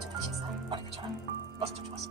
좀 내쉬세요. 아니 괜찮아. 맛은 참 좋았어.